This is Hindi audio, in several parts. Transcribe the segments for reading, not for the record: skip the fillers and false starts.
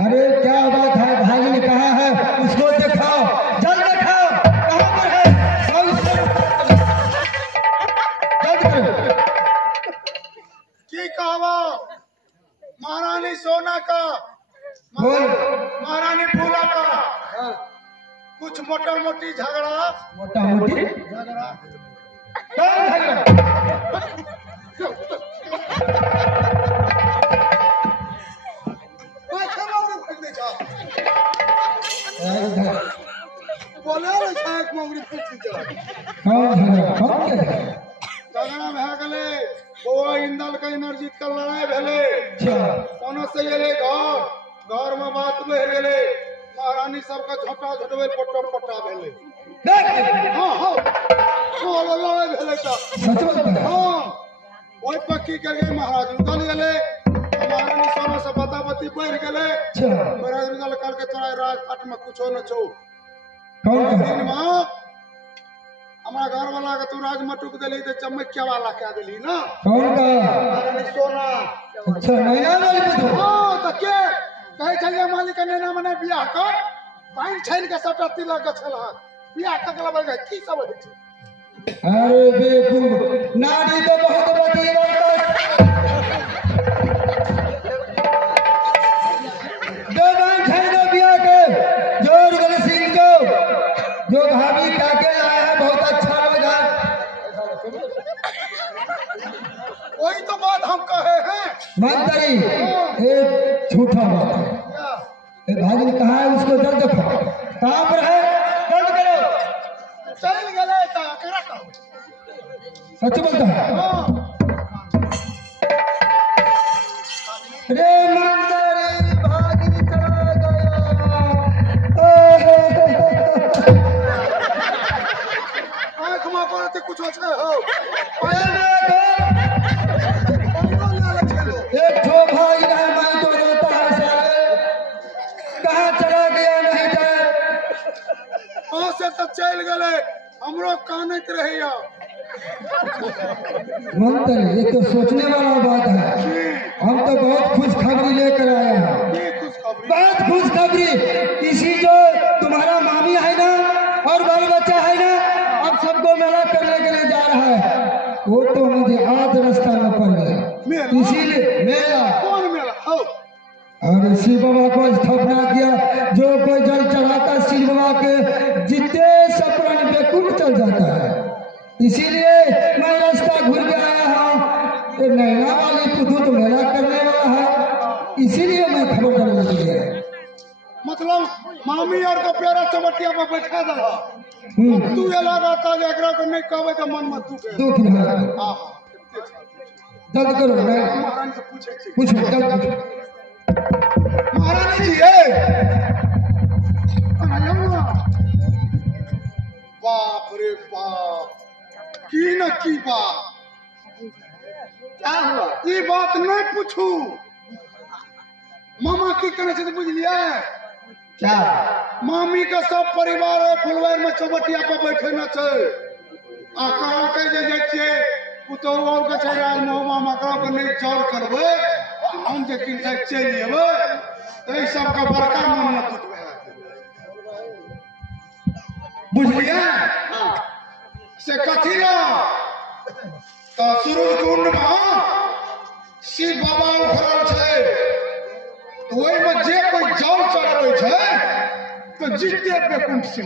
अरे क्या बात है, भाई ने कहा है उसको दिखाओ, जल्द दिखाओ, कहाँ पर है? जल्द करो। की कहवा महारानी सोना का बोल। महारानी फूला का कुछ मोटा मोटी झगड़ा मोटा मोटी झगड़ा कौन झगड़ा? बोले छाक मंगरी पूछी जा कौन झगड़ा? कौन के झगड़ा? झगड़ा भए गेले बौआ इंदल के एनर्जी का लड़ाई भेले अच्छा कोनो से गेले घर में बात बढ़ गेले महारानी सबका झोटा झोटवे पट्टा पट्टा भेले देख हां हां बोलो लड़ाई भेले का सच बात है। हां ओई पक्की कर गए महाराज निकल गेले महारानी सोना से बताबती बढ़ गेले अच्छा महाराज निकल कर के तोरा राजपाट में कुछो न छौ कौन दिन कहा? में हमारा घर वाला के तू राज मटुक देली तो चमकिया वाला कह देली ना कौन कहा? महारानी सोना अच्छा नैना वाली पुत्र। हां तो के कहे छलिए मालिक ने ना मने बियाह कर पाइन छाइन के सबटा तिलक गछला बियाह तक लबे की सब होइ छै अरे बेवकूफ, नारी तो बहुत बड़ी बात है। दो बार छह दो बिया के जोर गले सिंह जो भाभी काके लाया है बहुत अच्छा लगा। वही तो बात हम कहे हैं मंत्री एक झूठा बात है। ए भाभी ने कहा है उसको जल्द देखो, कहाँ पर है? जल्द करो। चल गेले त एकरा कहू सच बोलता है। हां रे मंत्री भागी चला गया। आंख में पड़ते कुछ छै हो पायल में कौन लाल छलो एक ठो भाई है, मैं तो रोता है साले, कहाँ चला गया नहीं जाए। हां से तो चल गेले हमरो कानत रहिया मंत्री ये तो सोचने वाला बात है। हम तो बहुत खुशखबरी लेकर आए हैं, ये खुशखबरी बहुत खुशखबरी। इसी जो तुम्हारा मामी है ना और बाल बच्चा है ना, अब सबको मेला करने के लिए जा रहा है। वो तो मुझे आज रास्ता में पड़ गया, इसीलिए मेला। कौन मेला हो और शिव बाबा को स्थापना किया, जो कोई जल चढ़ाता शिव बाबा के जितने सपन बेकुल चल जाता है। इसीलिए मैं रास्ता घूर के आया हूँ। ये नैना वाली पुतू तो मेला करने वाला है, इसीलिए मैं खबर करने के लिए। मतलब मामी और का प्यारा चमटिया पर बैठा दला तू ये लगाता जे एकरा को नहीं कहबे तो मन मत दुखे दुख नहीं है। आहा जल्द करो, मैं महारानी से पूछे छी पूछो, जल्द पूछो। महारानी जी बाप रे बाप की न की बात क्या हुआ? ये बात नहीं पूछू मामा की करे से बुझ लिया क्या? मामी का सब परिवार है फुलवार में चौबटिया पर बैठे न छे आ कहो के जे जाइ छिए पुतो और के छै राज नौमा मकरा को नहीं चौर करबे हम जे किन से चल जेबे तो ई सब का बड़का मन न टूटबे बुझलिए से कथी ला तो सूरज कुंड में शिव बाबा उखड़ल छै ओहि में जे कोई जल चढ़ावे छै तो जीते बेकुंठ से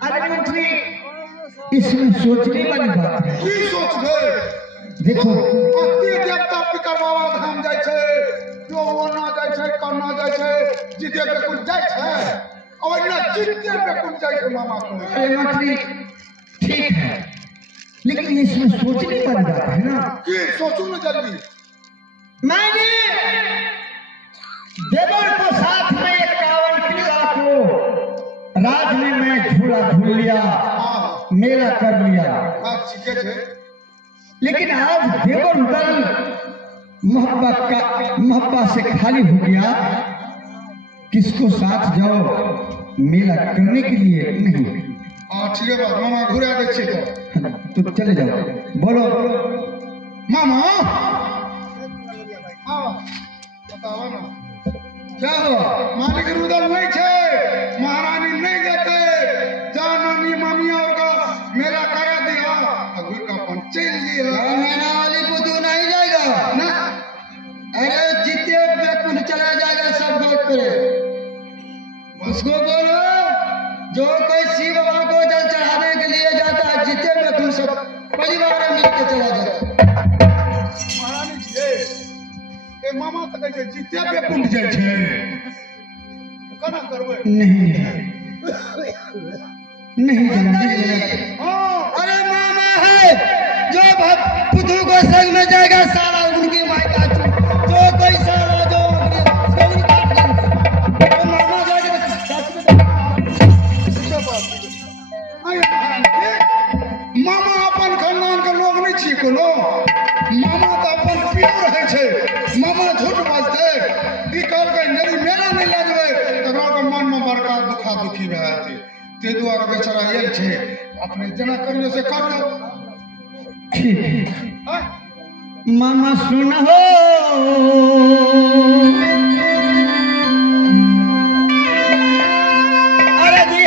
अरे मंत्री इसमें सोचने वाली बात है। की सोच गए देखो अति देवता पितर बाबा धाम जाय छै जो ओना जाय छै कन्ना जाय छै जीते बेकुंठ जाय छै और ना जीते बेकुंठ जाय छै मामा को अरे मंत्री ठीक है, लेकिन इसमें सोचने वाली बात है ना। की सोचू न जल्दी मैंने देवर को साथ में 51 किला को राज में मैं झूला झूल लिया, मेला कर लिया, बात ठीक है लेकिन आज देवर दल मोहब्बा से खाली हो गया। किसको साथ जाओ मेला करने के लिए? नहीं हां ठीक है बात मामा घुरा दे छी तो चले जाओ। बोलो मामा हां बतावा ना क्या हुआ? मालिक रुदल नहीं छे, महारानी नहीं जाते, जा नानी मामिया का मेला करा दिया, अभी का पंचेल दिया। नैना वाली पुतू नहीं जाएगा ना अरे जितने बेकुन चला जाएगा सब बात करे। उसको बोलो जो कोई शिव बाबा को जल चढ़ाने के लिए जाता है जितने बेकुन सब परिवार मिलकर चला जाता है। महारानी जी ए मामा तो कहे जिते पे कुंड जाय छे कना करबे नहीं नहीं हां अरे मामा है जो पुतू को संग में जाएगा सारा उनकी माई का जो कोई सारा जो अपनी काट लेंगे तो मामा जाएगा मामा अपन खानदान के लोग नहीं छी कोनो, मामा तो अपन पियो रहे छे, मामा झूठ बाजते ई कहल के नरी मेला नहीं लागबे तकरा के मन में बड़का दुखा दुखी रहते ते दुआरे बेचारा ये छे अपने जना करियो से कर लो। हां मामा सुन हो अरे जी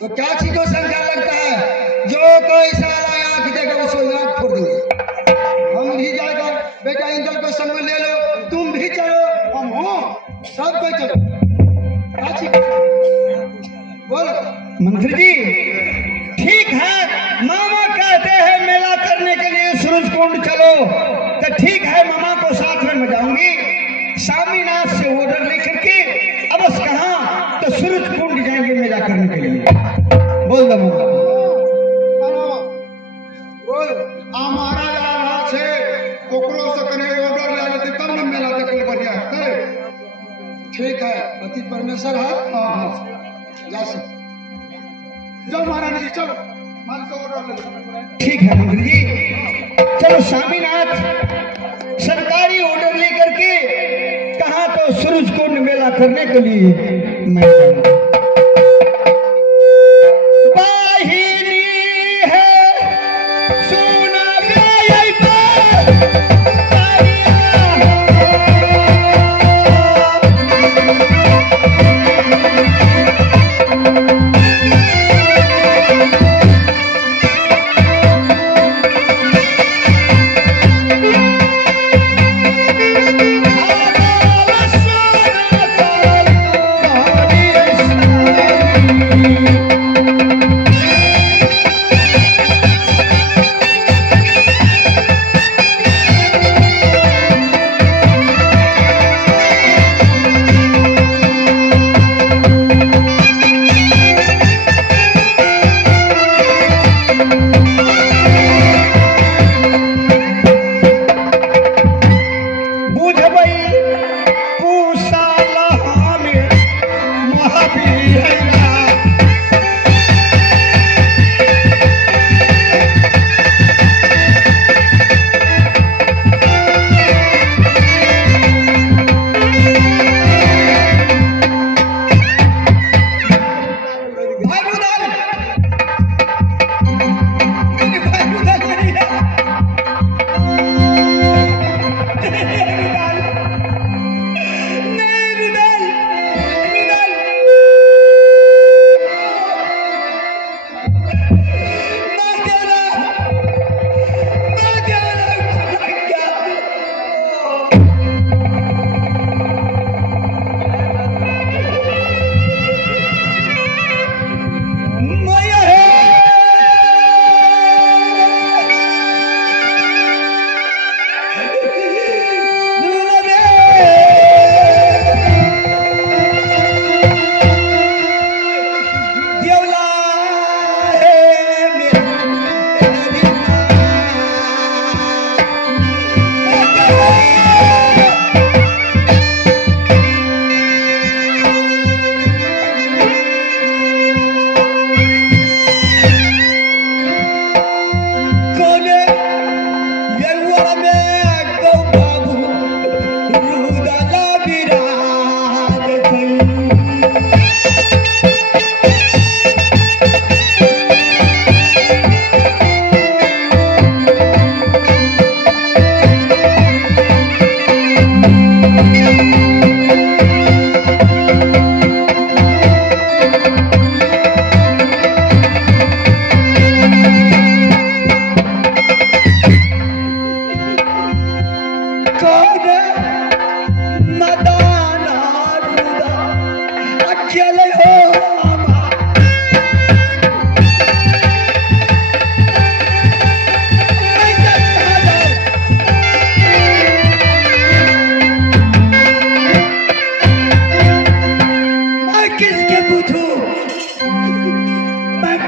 तो क्या चीज को शंका लगता है? जो कोई सारा आंख देगा उसको आंख फोड़ देंगे। हम भी जाएगा बेटा इंद्र को संग में ले लो, तुम भी चलो, हम हो सब कोई चलो। क्या चीज बोलो मंत्री जी। ठीक है, मामा कहते हैं मेला करने के लिए सूरज कुंड चलो, तो ठीक है मामा को साथ में मैं जाऊंगी। स्वामीनाथ से ऑर्डर लेकर के अवश्य कहाँ तो सूरज कुंड जाएंगे मेला करने के लिए। बोल दो बोल हमारा लाला छे कोकरो से कने ऑर्डर ले लेते तब न मेला देखले बढ़िया है। ठीक है, पति परमेश्वर है। हां जा सकते जाओ महारानी जी चलो मान से ऑर्डर ले। ठीक है मंत्री जी, चलो स्वामीनाथ सरकारी ऑर्डर लेकर के कहा तो सूरज कुंड मेला करने के लिए मैं वाहिनी है सोना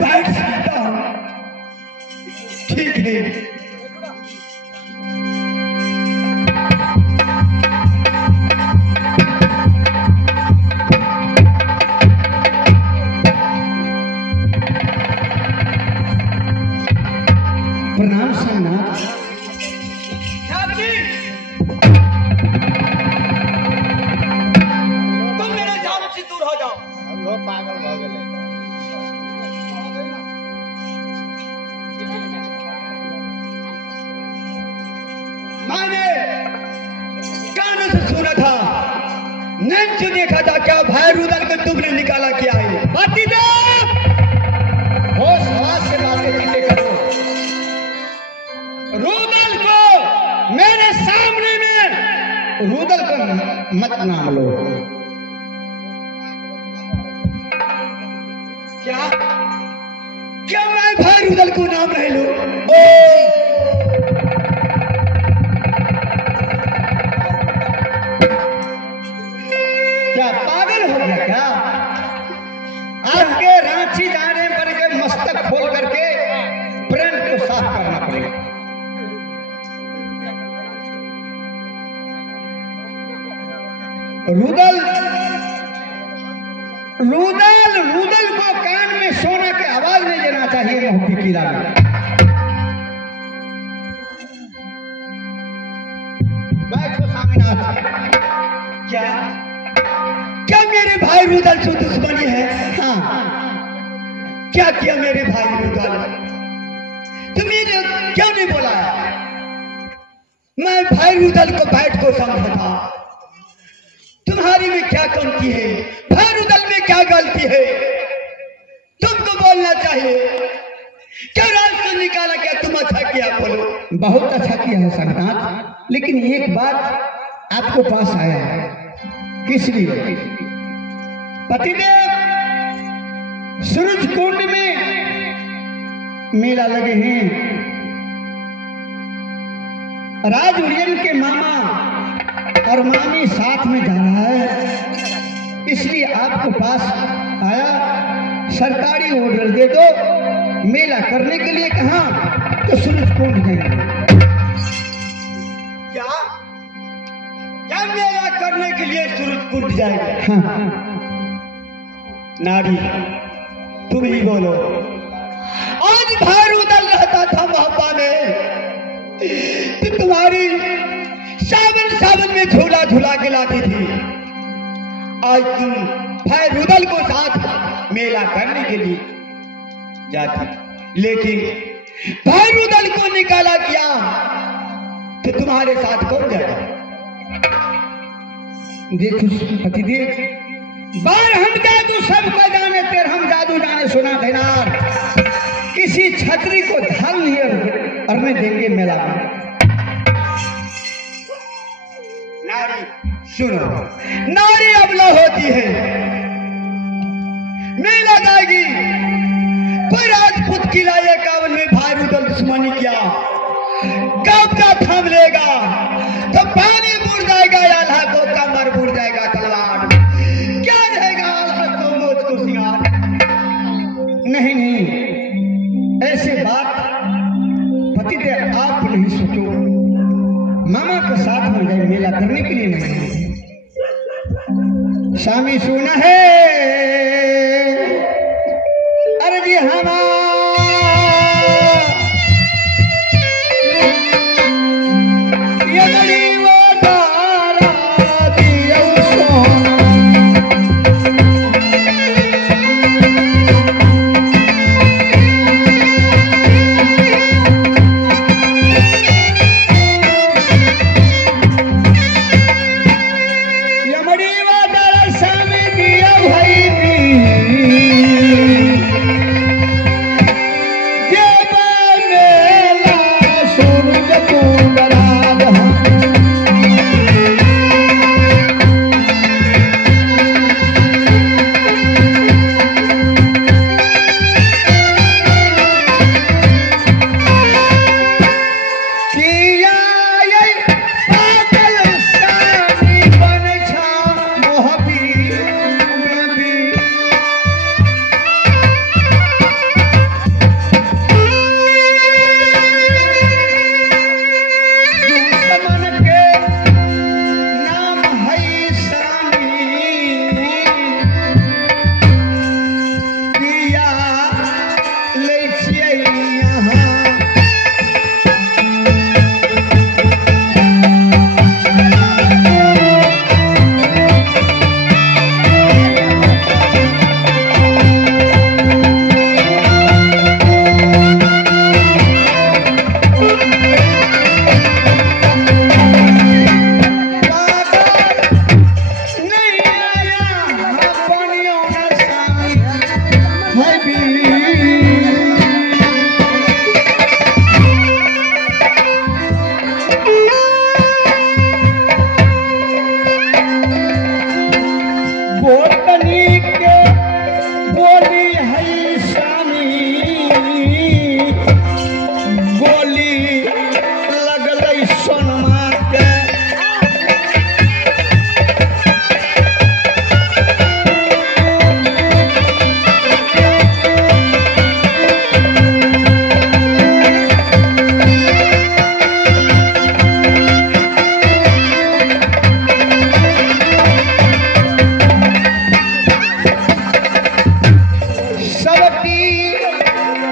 बैठ सकता हूं। ठीक है। प्रणाम साईनाथ। तुम मेरे जाम से दूर हो जाओ। पागल हो गए। मैंने कानों से सुना था, नैन से देखा था, क्या भाई रुदल को तुमने निकाला क्या है? बाती दे, होश हवास से बातें चीतें करो। रुदल को मेरे सामने में रुदल को मत नाम लो। क्या क्या मैं भाई रुदल को नाम नहीं लूं? क्या पागल हो गया क्या? आपके रांची जाने पर के मस्तक खोल करके प्रेम को साफ करना पड़ेगा। रुदल रुदल रुदल को कान में सोना की आवाज नहीं देना चाहिए मोहब्बी किला में। बैठो स्वामीनाथ। क्या क्या मेरे भाई रुदल से दुश्मनी है? हाँ, क्या किया मेरे भाई रुदल? तुमने क्यों नहीं बोला? मैं भाई रुदल को बैठ को समझा था। तुम्हारी में क्या कमती है? भाई रुदल में क्या गलती है? तुमको बोलना चाहिए। क्यों राज से निकाला? क्या तुम अच्छा किया? बोलो। बहुत अच्छा किया है साईनाथ, लेकिन एक बात आपको पास आया है। किस लिए? पतिदेव सूरज कुंड में मेला लगे हैं। राज उड़ियन के मामा और मामी साथ में जा रहा है, इसलिए आपको पास आया। सरकारी ऑर्डर दे दो, मेला करने के लिए कहा तो सूरज कुंड जाएंगे। क्या क्या मेला करने के लिए सूरज कुंड जाएगा? हाँ। नारी तुम ही बोलो। आज भाई रुदल रहता था मोहब्बा में तो तुम्हारी सावन सावन में झूला झूला के लाती थी। आज तुम भाई रुदल को साथ मेला करने के लिए जाती, लेकिन भाई रुदल को निकाला किया तो तुम्हारे साथ कौन जाएगा? देखो पतिदेव, बार हम जादू सबको जाने, तेर हम जादू जाने सुना देना। किसी छतरी को धल नहीं करने देंगे मेला में। नारी सुनो, नारी अबला होती है, मेला जाएगी। कोई राजपूत किला एकावन में भाई रुदल दुश्मनी किया, कब्जा थाम लेगा तो पानी बुड़ जाएगा, आल्हा को कमर बुड़ जाएगा, तलवार क्या रहेगा? आल्हा को मोच को सिंगार। नहीं नहीं, ऐसे बात पतिदेव आप नहीं सोचो। मामा के साथ में गए मेला करने के लिए नहीं। स्वामी सुना है अर्जी हमारा ये बड़ी वो तारा दिया उसको। ये बड़ी वो तारा स्वामी दिया भाई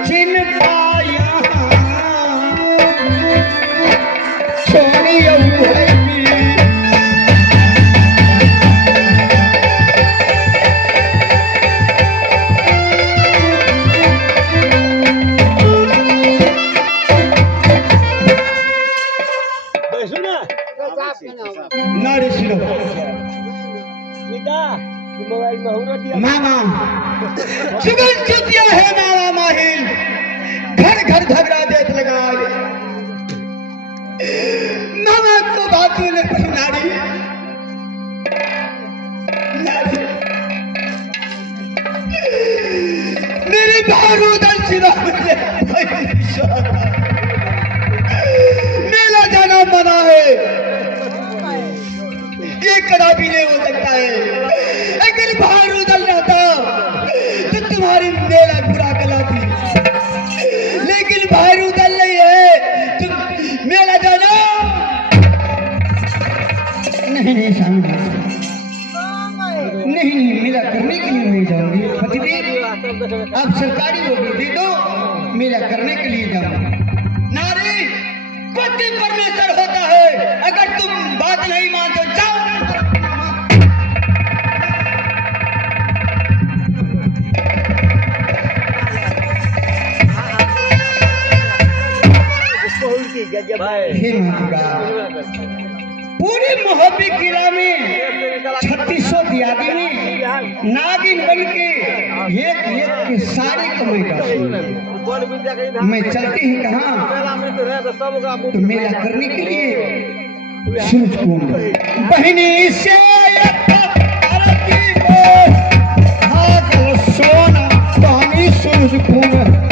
चिंता छोड़ियो नारी सुनो मामा जुगल जुतिया है नावा माहिल घर घर झगड़ा देख लगा मामा को बातों ने पर नारी नारी मेरे बारूदल सिरा मेला जाना मना है ये कदापि नहीं हो सकता है अगर बारूदल रहता तो तुम्हारी मेला बुरा कलाती लेकिन बारूदल नहीं है तुम मेला जाना नहीं शामिल नहीं मेला करने के लिए नहीं जाऊंगी पतिदेव आप सरकारी नौकरी दे दो मेला करने के लिए जाऊंगी नारी पति परमेश्वर होता है अगर तुम बात नहीं मानते जाओ हे महाराज पूरे मोहब्बी किला में 3600 दियादी में नागिन बन के एक के सारे कमाई का मैं चलती ही कहाँ तो मेला करने के लिए सूरज कुंड बहनी से सोना बहनी सूरज कुंड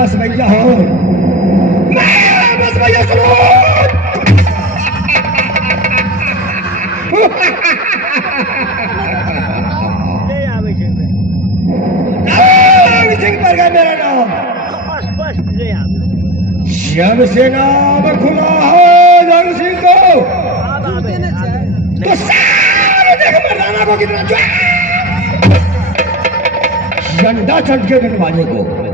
बस भैया हो बस भैया सुनो सिंह पर गया मेरा नाम जब से नाम खुला हो जन सिंह को तो सारे देख मर्दाना को कितना झंडा चढ़ के दरवाजे को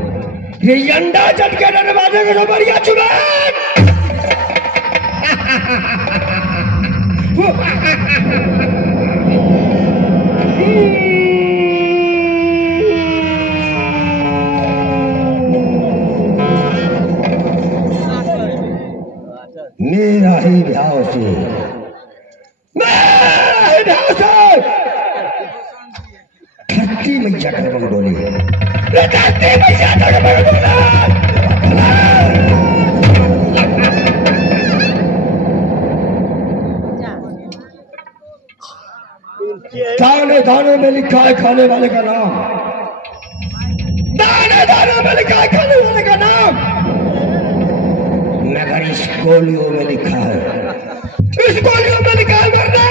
ये अंडा झटके दरवाजे के बढ़िया चुना मेरा ही ध्यान से धरती मैया कर बगडोली धरती मैया कर दाने दाने में लिखा है खाने वाले का नाम दाने दाने में लिखा है खाने वाले का नाम मगर इस गोलियों में लिखा है इस गोलियों में लिखा है मरना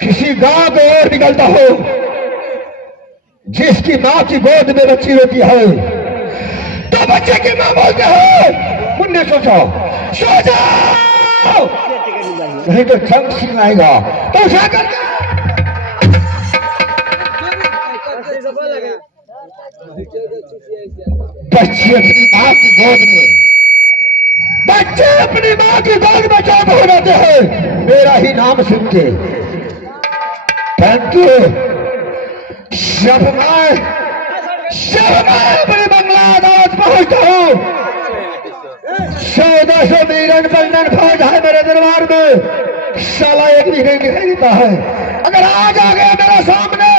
किसी गांव को और निकलता हो जिसकी माँ की गोद में बच्ची होती है तो बच्चे की माँ बोलते हो मुन्ने सो जाओ नहीं तो चंग सिंह आएगा तो उठा कर बच्चे अपनी माँ की गोद में बच्चे अपनी माँ की गोद में चौक हो जाते हैं मेरा ही नाम सुन के जब मैं अपने बंगला अदालत पहुंचता हूँ 1400 मीरन बंधन फौज है मेरे दरबार में साला एक भी नहीं दिखाई देता है अगर आज आ गया मेरे सामने